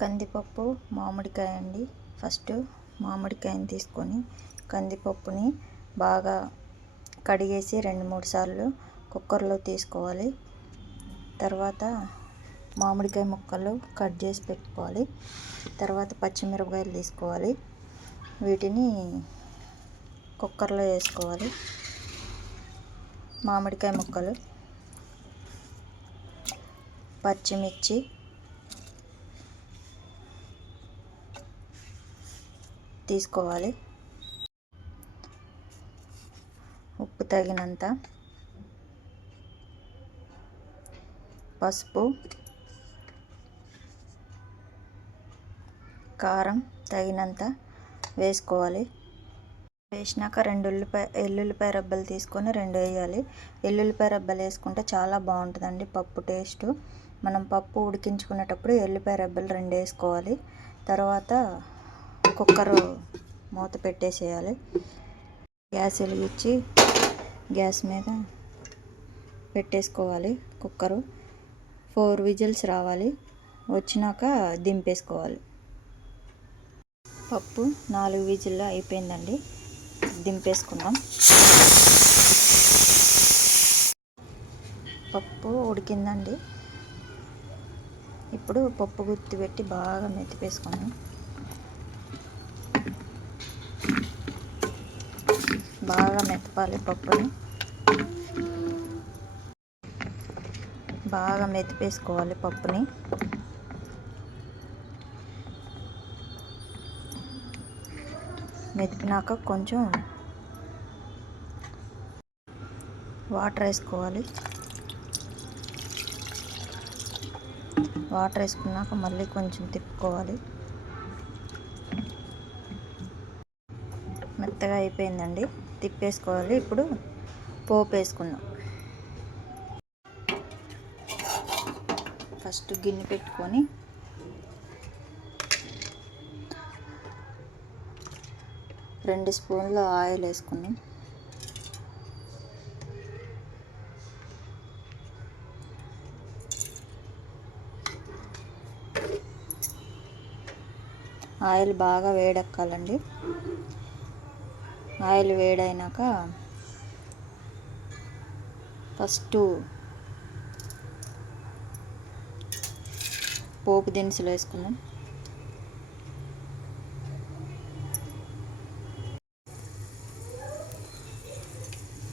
కందిపప్పు మామిడికాయ అండి. ఫస్ట్ మామిడికాయని తీసుకొని కందిపప్పుని బాగా కడిగేసి 2-3 సార్లు కుక్కర్లో తీసుకోవాలి. తర్వాత మామిడికాయ ముక్కలు కట్ చేసి పెట్టుకోవాలి. తర్వాత పచ్చిమిరపకాయలు తీసుకోవాలి. వీటిని కుక్కర్లో వేసుకోవాలి. మామిడికాయ ముక్కలు, పచ్చిమిర్చి, తీసుకోవాలి. ఉప్పు తగినంత, పసుపు, కారం తగినంత వేసుకోవాలి. వేసినాక 2 ఎల్లుల్లిపాయ రబ్బలు తీసుకొని 2 వేయాలి. ఎల్లుల్లిపాయ రబ్బలు వేసుకుంటే చాలా బాగుంటుందండి పప్పు టేస్ట్. మనం పప్పు ఉడికించుకునేటప్పుడు ఎల్లుల్లిపాయ రబ్బలు 2 వేసుకోవాలి. తర్వాత కుక్కర్ మూత పెట్టేసేయాలి. గ్యాస్ వెలిగించి గ్యాస్ మీద పెట్టేసుకోవాలి. కుక్కరు 4 విజిల్స్ రావాలి. వచ్చినాక దింపేసుకోవాలి. పప్పు 4 విజిల్లో అయిపోయిందండి. దింపేసుకుందాం. పప్పు ఉడికిందండి. ఇప్పుడు పప్పు గుత్తి పెట్టి బాగా మెతిపేసుకుందాం. బాగా మెతపాలి. పప్పుని బాగా మెతిపేసుకోవాలి. పప్పుని మెతిపినాక కొంచెం వాటర్ వేసుకోవాలి. వాటర్ వేసుకున్నాక మళ్ళీ కొంచెం తిప్పుకోవాలి. మెత్తగా అయిపోయిందండి. తిప్పేసుకోవాలి. ఇప్పుడు పోపు వేసుకుందాం. ఫస్ట్ గిన్నె పెట్టుకొని రెండు స్పూన్ల ఆయిల్ వేసుకుందాం. ఆయిల్ బాగా వేడెక్కాలండి. ఆయిల్ వేడైనాక ఫస్ట్ పోపు దినుసులు వేసుకుందాం.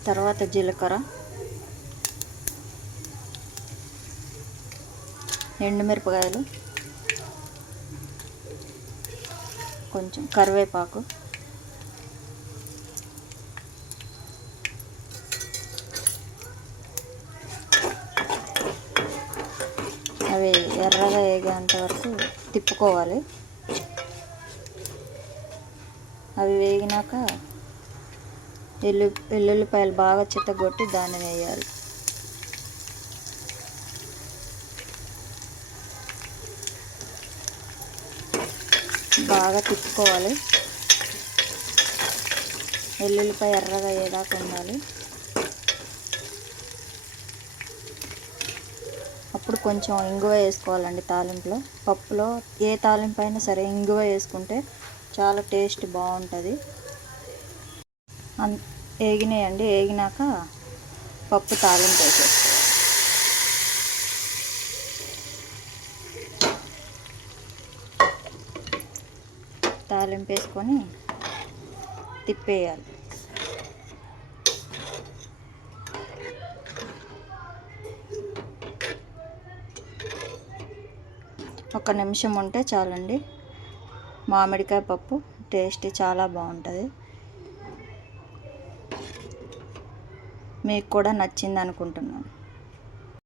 తర్వాత జీలకర్ర, ఎండుమిరపకాయలు, కొంచెం కరివేపాకు, అవి ఎర్రగా వేగేంత వరకు తిప్పుకోవాలి. అవి వేగినాక వెల్లుల్లిపాయలు బాగా చితగొట్టి దాన్ని వేయాలి. బాగా తిప్పుకోవాలి. వెల్లుల్లిపాయ ఎర్రగా అయ్యేదాకా ఉండాలి. అప్పుడు కొంచెం ఇంగువ వేసుకోవాలండి తాలింపులో. పప్పులో ఏ తాలింపు అయినా సరే ఇంగువ వేసుకుంటే చాలా టేస్ట్ బాగుంటుంది. వేగినాయండి. వేగినాక పప్పు తాలింపు వేసేసుకోవాలి. తాలింపు వేసుకొని తిప్పేయాలి. ఒక నిమిషం ఉంటే చాలండి. మామిడికాయ పప్పు టేస్ట్ చాలా బాగుంటుంది. మీకు కూడా నచ్చింది అనుకుంటున్నాను.